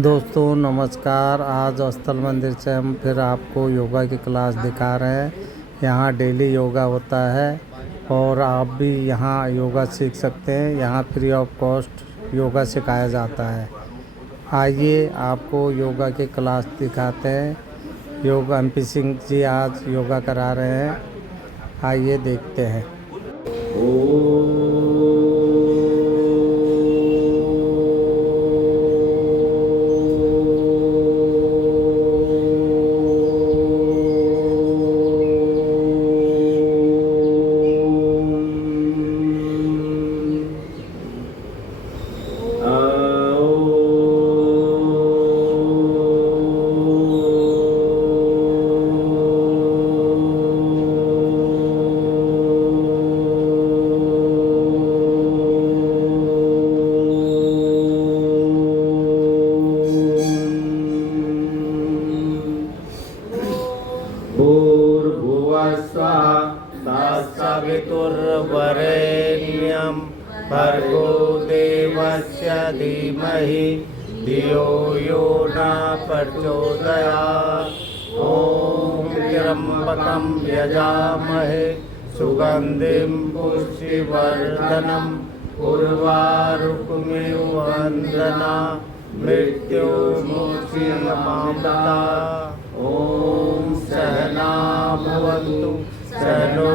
दोस्तों नमस्कार। आज स्थल मंदिर से हम फिर आपको योगा की क्लास दिखा रहे हैं। यहाँ डेली योगा होता है और आप भी यहाँ योगा सीख सकते हैं। यहाँ फ्री ऑफ कॉस्ट योगा सिखाया जाता है। आइए आपको योगा की क्लास दिखाते हैं। योगा MP सिंह जी आज योगा करा रहे हैं। आइए देखते हैं। भूर्भुवस्सुः तत्सवितुर्वरेण्यं भर्गो देवस्य धीमहि धियो यो न प्रचोदयात्। ॐ त्र्यम्बकं यजामहे सुगन्धिं पुष्टिवर्धनम् उर्वारुकमिव वन्दना मृत्युर्मुक्षीयमामृतात्। ॐ सहना भवतु सहनो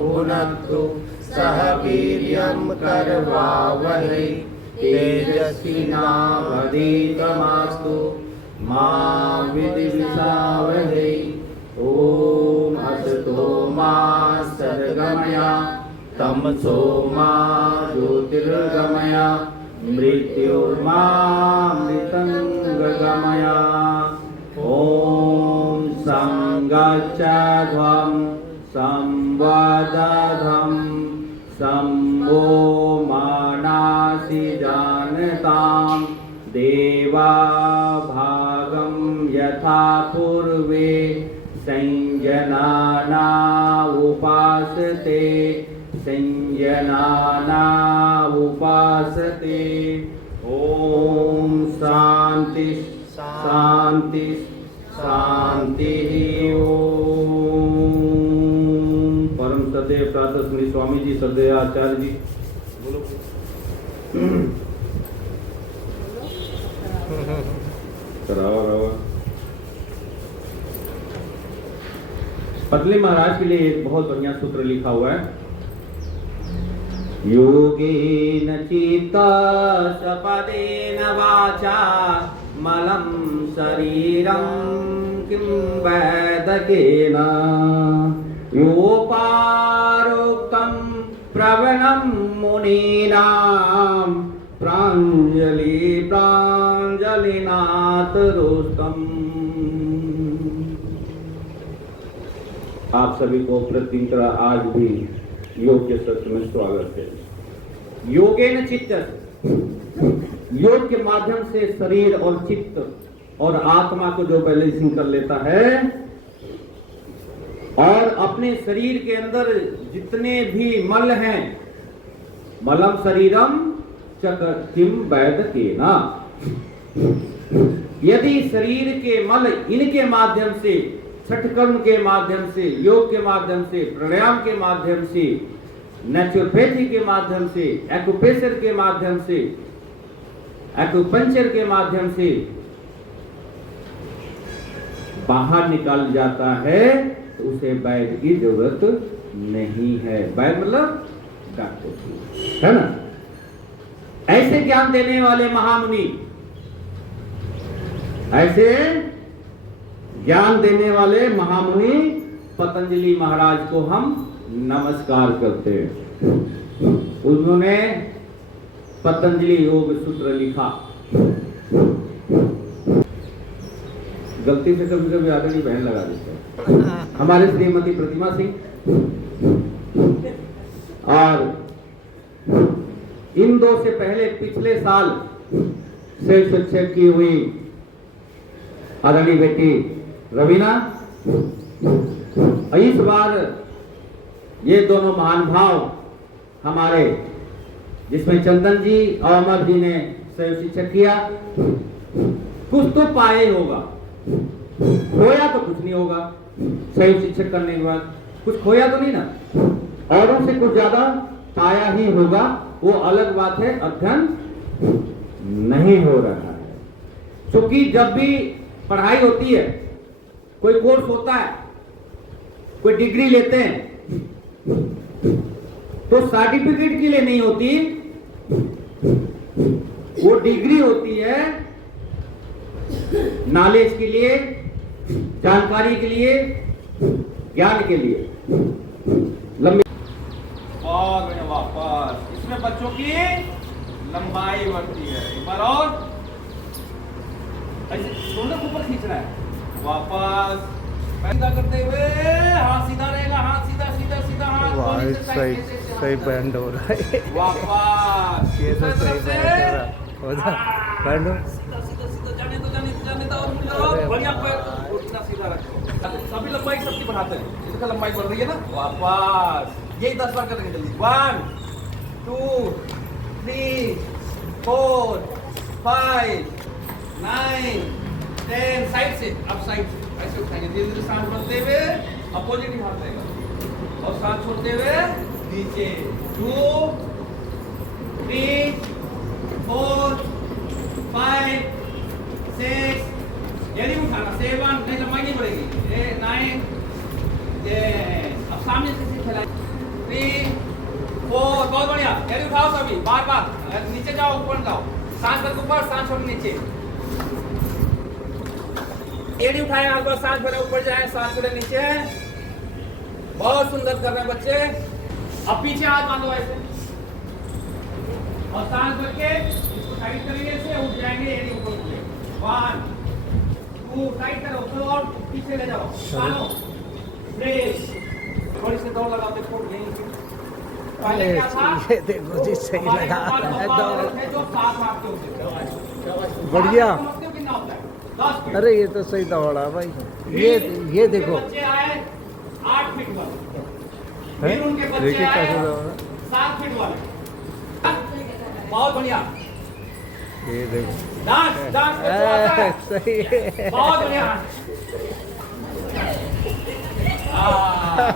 भुनक्तु सह वीर्यं करवावहै तेजस्विनावधीतमस्तु मा विद्विषावहै। ॐ असतो मा सद्गमय तमसो मा ज्योतिर्गमय मृत्युर्मामृतङ्गमय। ॐ संगच्छध्वं संवदध्वं शम्भो मानासि जानतां देवा भागं यथा पूर्वे संजनाना उपासते संजनाना उपासते। ॐ शान्ति शान्ति शांति। ओम परम सदैव प्रातः स्मृति स्वामी जी सदैव आचार्य जी बोलो। करावा पतली महाराज के लिए एक बहुत बढ़िया सूत्र लिखा हुआ है। योगेन चित्ता सपदेन वाचा मलं शरीरं किं वैदकेन योपारोक्तं प्रवणं मुनीनां प्राञ्जलिनाथरोस्तम्। आप सभी को प्रतिदिन तरह आज भी योग के सत्र में स्वागत है। योगेन चित्त, योग के माध्यम से शरीर और चित्त और आत्मा को जो बैलेंसिंग कर लेता है और अपने शरीर के अंदर जितने भी मल हैं, मलम शरीरम चकिम वैदकेना। यदि शरीर के मल इनके माध्यम से, छठ कर्म के माध्यम से, योग के माध्यम से, प्राणायाम के माध्यम से, नेचुरोपैथी के माध्यम से, एक्यूप्रेशर के माध्यम से, एक्यूपंक्चर के माध्यम से बाहर निकाल जाता है तो उसे वैद्य की जरूरत नहीं है। वैद्य मतलब डॉक्टर, है ना। ऐसे ज्ञान देने वाले महामुनि, ऐसे ज्ञान देने वाले महामुनि पतंजलि महाराज को हम नमस्कार करते हैं। उन्होंने पतंजलि योग सूत्र लिखा। गलती से कभी कभी आगे की बहन लगा देते हैं। हमारे श्रीमती प्रतिमा सिंह और इन दो से पहले पिछले साल से शिक्षक की हुई आदरणीय बेटी रवीना, इस बार ये दोनों महान भाव हमारे, जिसमें चंदन जी और अमर जी ने सहयोग शिक्षक किया, कुछ तो पाया ही होगा, खोया तो कुछ नहीं होगा। सही शिक्षक करने के बाद कुछ खोया तो नहीं ना, औरों से कुछ ज्यादा पाया ही होगा। वो अलग बात है, अध्ययन नहीं हो रहा है। क्योंकि जब भी पढ़ाई होती है, कोई कोर्स होता है, कोई डिग्री लेते हैं, तो सर्टिफिकेट के लिए नहीं होती, वो डिग्री होती है नॉलेज के लिए, जानकारी के लिए, ज्ञान के लिए। लंबी और वापस इसमें बच्चों की लंबाई बढ़ती है। एक बार और ऐसे दोनों को ऊपर खींचना है। वापस सीधा करते हुए, हाथ सीधा रहेगा, हाथ सीधा सीधा सीधा, हाथ सही बैंड हो रहा है। वापस ये तो सही बैंड बैंड सीधा सीधा सीधा, जाने दो और मुड़ो, बढ़िया पैर उतना सीधा रखो। सभी लंबाई सबकी बढ़ाते हैं, इसका लंबाई बढ़ रही है ना। वापस यही 10 बार करेंगे जल्दी। 1 2 3 4 5 9 10। साइड से, अब साइड से ऐसे उठाएंगे, धीरे धीरे सांस भरते हुए अपोजिट ही हाथ रहेगा, और सांस छोड़ते हुए नीचे। 2 3 4 5 6, ये नहीं उठाना, 7, नहीं लंबाई नहीं बढ़ेगी, 9 10। अब सामने से फैलाएं, 3 4, बहुत बढ़िया। ये नहीं उठाओ सभी, बार बार नीचे जाओ, ऊपर जाओ, सांस भर ऊपर, सांस छोड़ नीचे। एड़ी उठाए, हर बार सांस भरे ऊपर जाए, सांस छोड़े नीचे। बहुत सुंदर कर रहे हैं बच्चे। अब पीछे हाथ बांधो ऐसे, और सांस भर के इसको साइड करेंगे, ऐसे उठ जाएंगे, एड़ी ऊपर उठे। 1 2, साइड करो, तो और पीछे ले जाओ, बांधो, ब्रेक। थोड़ी सी दौड़ लगाओ, देखो नहीं पहले क्या था, ये देखो जी सही लगा है दौड़, जो 7 मारते होते, बढ़िया। कितना होता है? 10 फीट। अरे ये तो सही दौड़ा भाई। ये देखो बच्चे आए 8 फीट वाले, फिर उनके बच्चे देखिए आए कैसे दौड़ा। 7 फीट वाले। बहुत बढ़िया। ये देखो डांस डांस करते आता है। सही है। बहुत बढ़िया।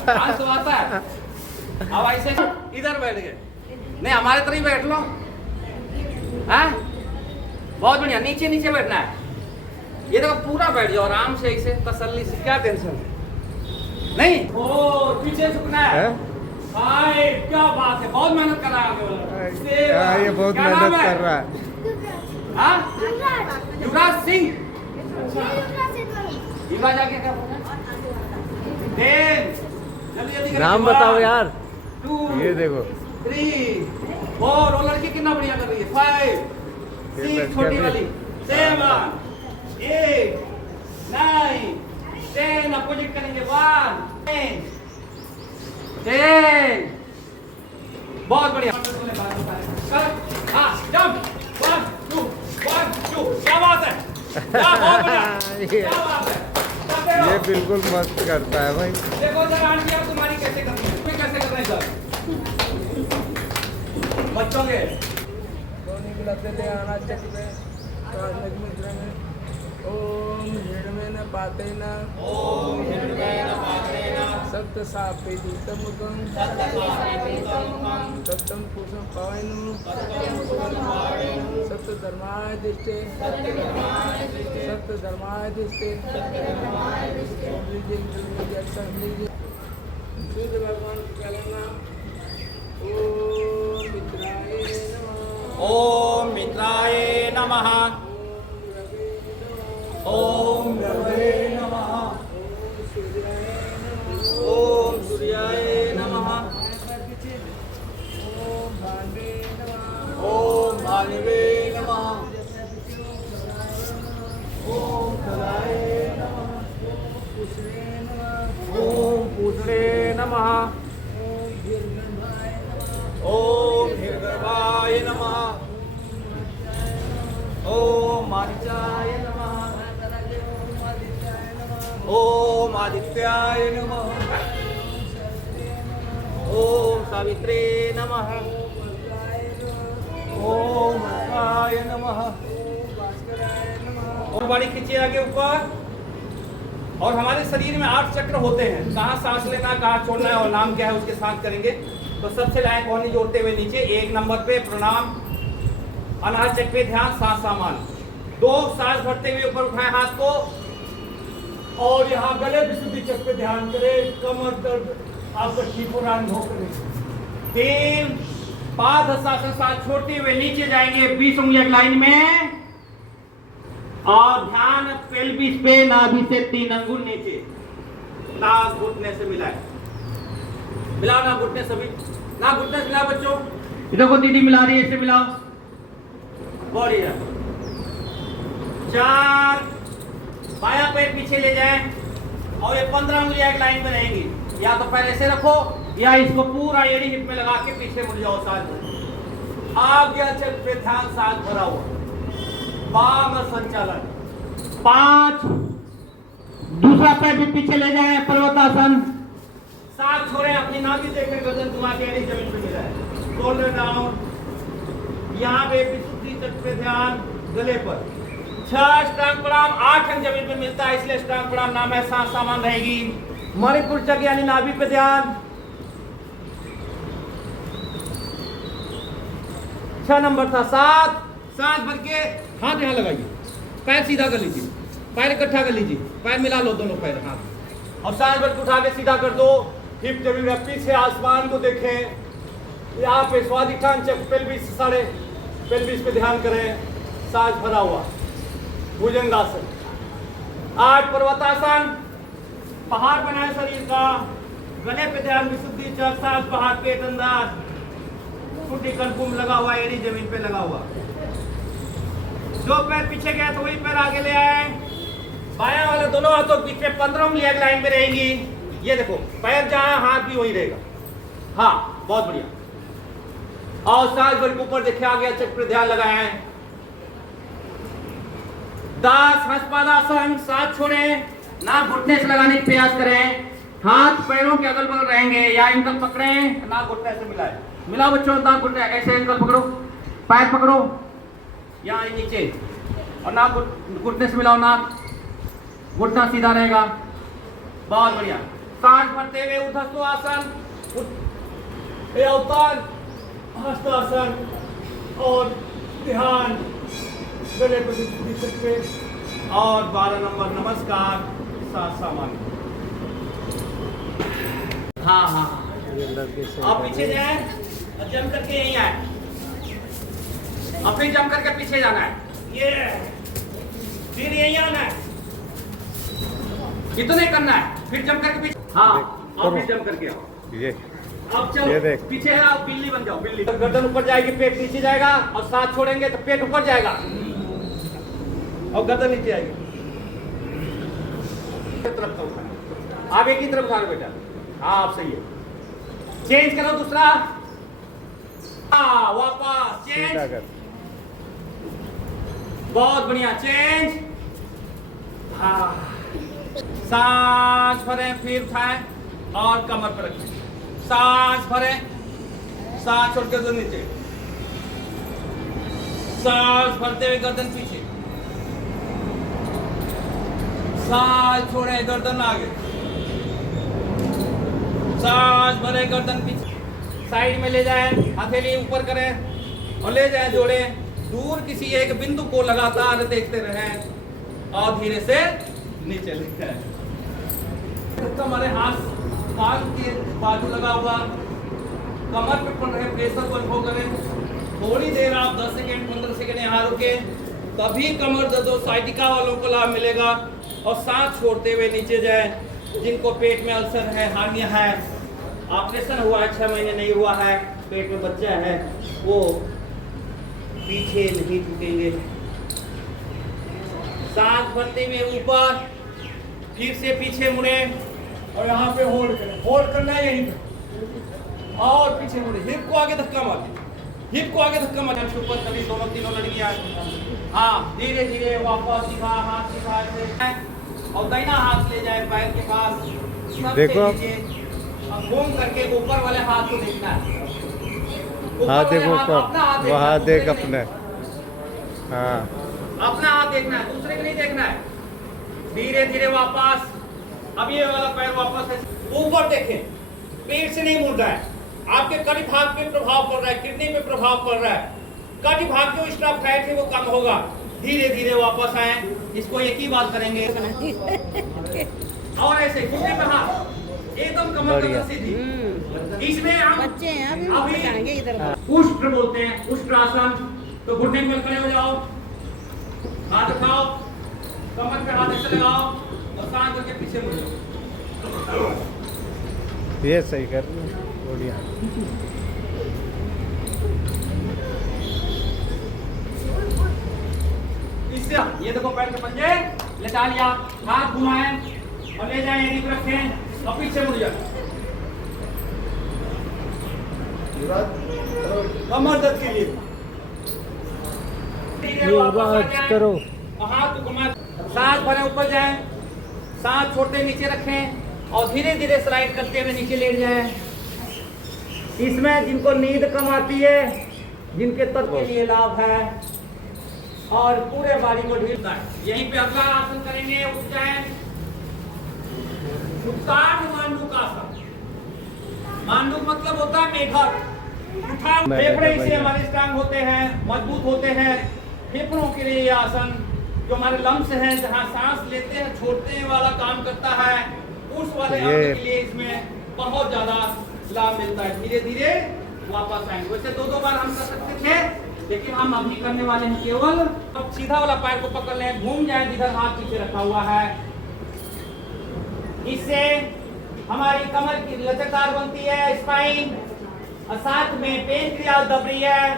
डांस तो आता है। अब ऐसे इधर बैठ गए, नहीं हमारे तरह ही बैठ लो। हाँ बहुत बढ़िया, नीचे नीचे बैठना है। ये देखो पूरा बैठ जाओ आराम से, ऐसे तसल्ली से, क्या टेंशन है नहीं। ओ पीछे झुकना है। हाय क्या बात है, बहुत मेहनत कर रहा है। ये बहुत मेहनत कर रहा है। युवराज सिंह। युवराज आगे क्या बोलना है? जल्दी जल्दी नाम बताओ यार। 2 ये देखो 3 4, वो लड़की कितना बढ़िया कर रही है। 5 6, छोटी वाली 7 8 9 10, अपोजिट करेंगे। 1 10। बहुत बढ़िया। जंप 1 2 1 2। क्या बात है, क्या बहुत बढ़िया, क्या बात है। ये बिल्कुल मस्त करता है भाई। देखो जरा आंटी आप तुम्हारी कैसे करनी है, तुम्हें कैसे करना है सर बच्चों के। ओम हिरण्येन पातेन सप्त सापेतुतमुखं सप्तं पुरुषं पावनं सप्त धर्माय दिष्टे सूर्य भगवान के नाम। ओम मित्राय नमः। ओम रवे नमः। ओम सूर्याय नमः। ओम भानुवे नमः। ओम कलाय नमः। ओम पूषणे नमः। ओम हिरण्यगर्भाय नमः। ओम आदित्याय नमः। ओम आदित्याय नमः। ओम सावित्रे नमः। ओम रुद्राय नमः। और बॉडी खींचिए आगे ऊपर। और हमारे शरीर में 8 चक्र होते हैं, कहाँ सांस लेना है, कहाँ छोड़ना है और नाम क्या है उसके साथ करेंगे। तो सबसे लायक कोहनी जोड़ते हुए नीचे 1 नंबर पे प्रणाम, अनाहत चक्र पे ध्यान, सांस सामान। 2 सांस भरते हुए ऊपर उठाएं हाथ को और यहाँ गले विशुद्धि चक्र पे ध्यान करें, कमर दर्द आपका ठीक हो रहा करें। 3 पाद हस्तासन सांस छोड़ते हुए नीचे जाएंगे 20 उंगलियां लाइन में और ध्यान पेल्विस पे, नाभि से 3 अंगुल नीचे, नाक घुटने से मिलाए, मिलाओ नाक घुटने सभी, नाक घुटने से मिलाओ बच्चों। देखो दीदी मिला रही है, ऐसे मिलाओ, बढ़िया। 4 बायां पैर पीछे ले जाएं और ये 15 उंगलियां एक लाइन में रहेंगी। या तो पैर ऐसे रखो या इसको पूरा एड़ी हिप में लगा के पीछे मुड़ जाओ। साथ आज्ञा चक्र पे ध्यान, साथ भरा हुआ बाम संचालन। 5 दूसरा पैर भी पीछे ले जाए, पर्वतासन। साथ छोड़े, अपनी नाभि देखें, गर्दन घुमा के एड़ी जमीन पे मिलाए, शोल्डर डाउन। यहाँ पे विशुद्धि चक्र पे ध्यान, गले पर। 6 अष्टांग प्रणाम, 8 अंग जमीन पे मिलता है, इसलिए अष्टांग प्रणाम नाम है, सांस सामान रहेगी। मणिपुर चक्र यानी नाभि पे ध्यान। 6 नंबर था। 7 सांस भर के हाथ यहाँ लगाइए, पैर सीधा कर लीजिए, पैर इकट्ठा कर लीजिए, पैर मिला लो दोनों पैर हाथ और सांस भर के उठा के सीधा कर दो। हिप जमीन में, पीछे आसमान को देखें। यहाँ पे स्वादिष्ठान चक्र पेल्विस, सारे पेल्विस पे ध्यान करें, सांस भरा हुआ भुजंगासन। 8 पर्वतासन, पहाड़ बनाए शरीर का, गले पे ध्यान, विशुद्धि चक्र, सांस पहाड़, पेट अंदर, कुटी कनकुम लगा हुआ, एड़ी जमीन पे लगा हुआ। 2 पैर पीछे गए तो वही पैर आगे ले आए। बायां वाले दोनों हाथों के पीछे 15 उंगलियां लाइन में रहेंगी। ये देखो, पैर जहां हाथ भी वहीं रहेगा। हाँ, बहुत बढ़िया। और सांस भर के ऊपर देखे, आगे चक्र पे ध्यान लगाए। 10 हंसपादासन, सांस छोड़े, नाक घुटने से लगाने का प्रयास करें। हाथ पैरों के अगल बगल रहेंगे या एंकल पकड़े, नाक घुटने से मिलाए, मिलाओ बच्चों, नाक घुटने ऐसे, एंकल पकड़ो, पैर पकड़ो यहाँ नीचे और नाक घुटने से मिलाओ, नाक घुटना सीधा रहेगा। बहुत बढ़िया। सांस भरते हुए ऊर्ध्वाधर अवतार हस्तासन और ध्यान, गले पे और 12 नंबर नमस्कार, सांस सामान्य। हाँ हाँ, आप पीछे जाए और जम करके यहीं आए और फिर जम करके पीछे जाना है, ये फिर यहीं आना है, इतने करना है, फिर जम करके पीछे। हाँ, और फिर जम करके आओ। ये अब चलो पीछे है, आप बिल्ली बन जाओ, बिल्ली। गर्दन ऊपर जाएगी, पेट नीचे जाएगा और साथ छोड़ेंगे तो पेट ऊपर जाएगा और गर्दन नीचे आएगी। तरफ का उठाना, आप एक ही तरफ उठाना बेटा। हाँ, आप सही है। चेंज करो दूसरा। हाँ, वापस चेंज, बहुत बढ़िया, चेंज। हाँ, सांस भरें, फिर उठाएं और कमर पर रखें। सांस भरें, सांस छोड़ गर्दन नीचे, सांस भरते हुए गर्दन पीछे, सांस छोड़े गर्दन आगे, सांस भरे गर्दन पीछे, साइड में ले जाएं, हथेली ऊपर करें और ले जाएं, जोड़े दूर किसी एक बिंदु को लगातार देखते रहें और धीरे से नीचे ले जाएं। हमारे हाथ कान के बाजू लगा हुआ, कमर पे पड़ रहे प्रेशर को अनुभव करें। थोड़ी देर आप 10 सेकेंड 15 सेकेंड यहाँ रुके, तभी कमर दर्द और साइटिका वालों को लाभ मिलेगा। और सांस छोड़ते हुए नीचे जाएं। जिनको पेट में अल्सर है, हार्निया है, ऑपरेशन हुआ है, 6 महीने नहीं हुआ है, पेट में बच्चा है, वो पीछे नहीं झुकेंगे। सांस भरते हुए ऊपर, फिर से पीछे मुड़े और यहाँ पे होल्ड करें। होल्ड करना है यहीं पे और पीछे मुड़े, हिप को आगे धक्का मारें, हिप को आगे धक्का मारें। ऊपर कभी दोनों तीनों लड़कियां, हाँ, धीरे धीरे वापस सीधा हाथ सीधा से और दाहिना हाथ ले जाए पैर के पास, देखो अब घूम करके ऊपर वाले हाथ को देखना है। हाँ देखो ऊपर, वहाँ देख अपने। हाँ, अपना हाथ देखना है, दूसरे को नहीं देखना है। धीरे धीरे वापस, अब ये वाला पैर वापस है, ऊपर देखें, पेट से नहीं मुड़ रहा है, आपके कटी भाग पे प्रभाव पड़ रहा है, किडनी पे प्रभाव पड़ रहा है, कटी भाग के एक्स्ट्रा फैट है वो कम होगा। धीरे धीरे वापस आए, इसको एक ही बात करेंगे और ऐसे घुटने पे हाथ एकदम कमर कमर सीधी। इसमें हम बच्चे हैं अभी जाएंगे इधर। उष्ट्र बोलते हैं, उष्ट्रासन। तो घुटने पे खड़े हो जाओ, हाथ उठाओ, कमर पे हाथ ऐसे लगाओ और सांस करके पीछे मुड़ जाओ। ये सही कर बढ़िया। इससे ये देखो पैर के पंजे लेटा लिया, हाथ घुमाएं और ले जाएं, यहीं पे रखें और पीछे मुड़ जाए। कमर दर्द के लिए करो। हाथ घुमा, सांस भरे ऊपर जाए, सांस छोड़ते नीचे रखें और धीरे धीरे स्लाइड करते हुए नीचे लेट जाए। इसमें जिनको नींद कम आती है, जिनके तत्व के लिए लाभ है और पूरे बॉडी को ढीलता है। यहीं पे अगला आसन करेंगे, उठ जाए, मांडूक आसन। मांडूक मतलब होता है मेढक। फेफड़े इससे हमारे स्ट्रांग होते हैं, मजबूत होते हैं। फेफड़ों के लिए यह आसन, जो हमारे लंग्स हैं, जहाँ सांस लेते हैं छोड़ते हैं वाला काम करता है, उस वाले आसन के लिए इसमें बहुत ज्यादा लाभ मिलता है। धीरे धीरे वापस आएंगे। वैसे दो बार हम कर सकते थे, लेकिन हम अभी करने वाले हैं केवल। अब सीधा वाला पैर को पकड़ लें, घूम जाए जिधर हाथ पीछे रखा हुआ है। इससे हमारी कमर की लचकदार बनती है, स्पाइन, और साथ में पेन क्रिया दब रही है।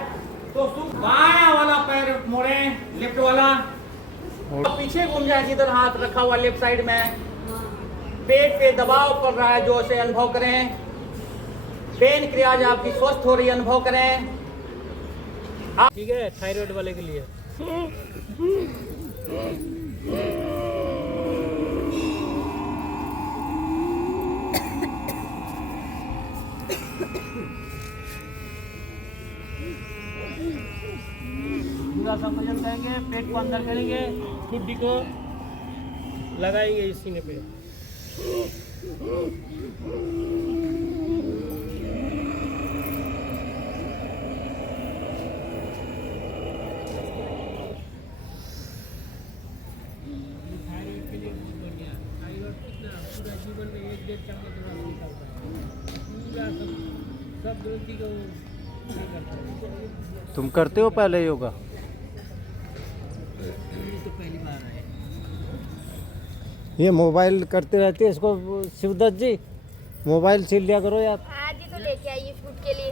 तो बायां वाला पैर मोड़े, लेफ्ट वाला, और पीछे घूम जाए जिधर हाथ रखा हुआ लेफ्ट साइड में। पेट पे दबाव पड़ रहा है जो उसे अनुभव करें। पेन क्रिया जो आपकी स्वस्थ हो रही है अनुभव करें। ठीक है, थायराइड वाले के लिए। पूरा सब वजन करेंगे, पेट को अंदर करेंगे, ठुड्डी को लगाएंगे इस सीने पे। तुम करते हो पहले योगा? तो पहली बार आए। ये मोबाइल करते रहते हैं इसको। शिवदत्त जी, मोबाइल छीन लिया करो यार। आज ही तो लेके आई शूट के लिए।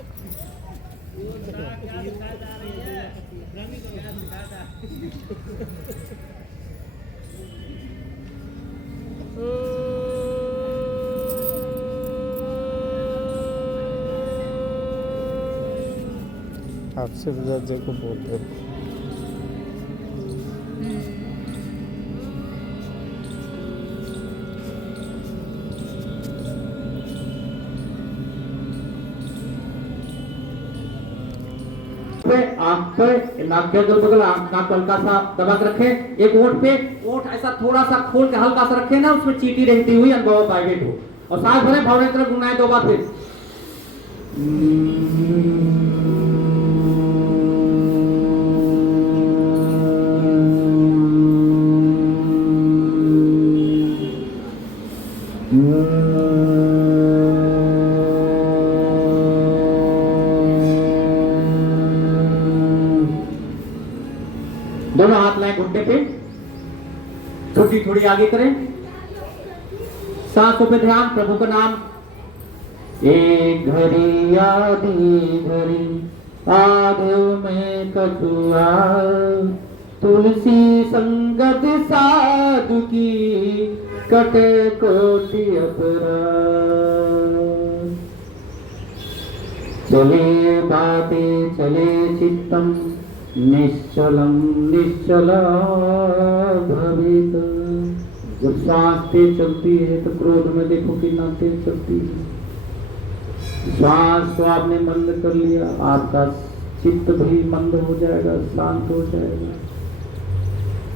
आप शिवदत्त जी को बोल रहे हो। आंख पे नाक के अगल बगल नाक हल्का सा दबा के रखें। एक ओंठ पे, ओंठ ऐसा थोड़ा सा खोल के हल्का सा रखें ना, उसमें चींटी रहती हुई अनुभव प्राइवेट हो। और सांस भरें, भावना की तरफ घुमाएं 2 बार फिर। दोनों हाथ लाएं घुटने पे, छोटी थोड़ी आगे करें। सांसों पे ध्यान, प्रभु का नाम। एक घड़ी आधी घड़ी आधो में कछुआ, तुलसी संगत साधु की कटे कोटि अपराध। चले बातें चले चित्तम, निश्चलम निश्चला भवित। जब सांस तेज चलती है तो क्रोध में देखो कितना तेज चलती है। श्वास को आपने मंद कर लिया, आपका चित्त भी मंद हो जाएगा, शांत हो जाएगा।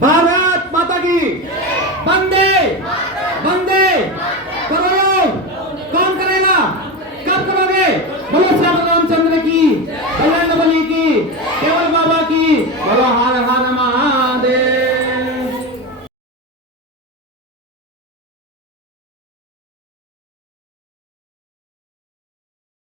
भारत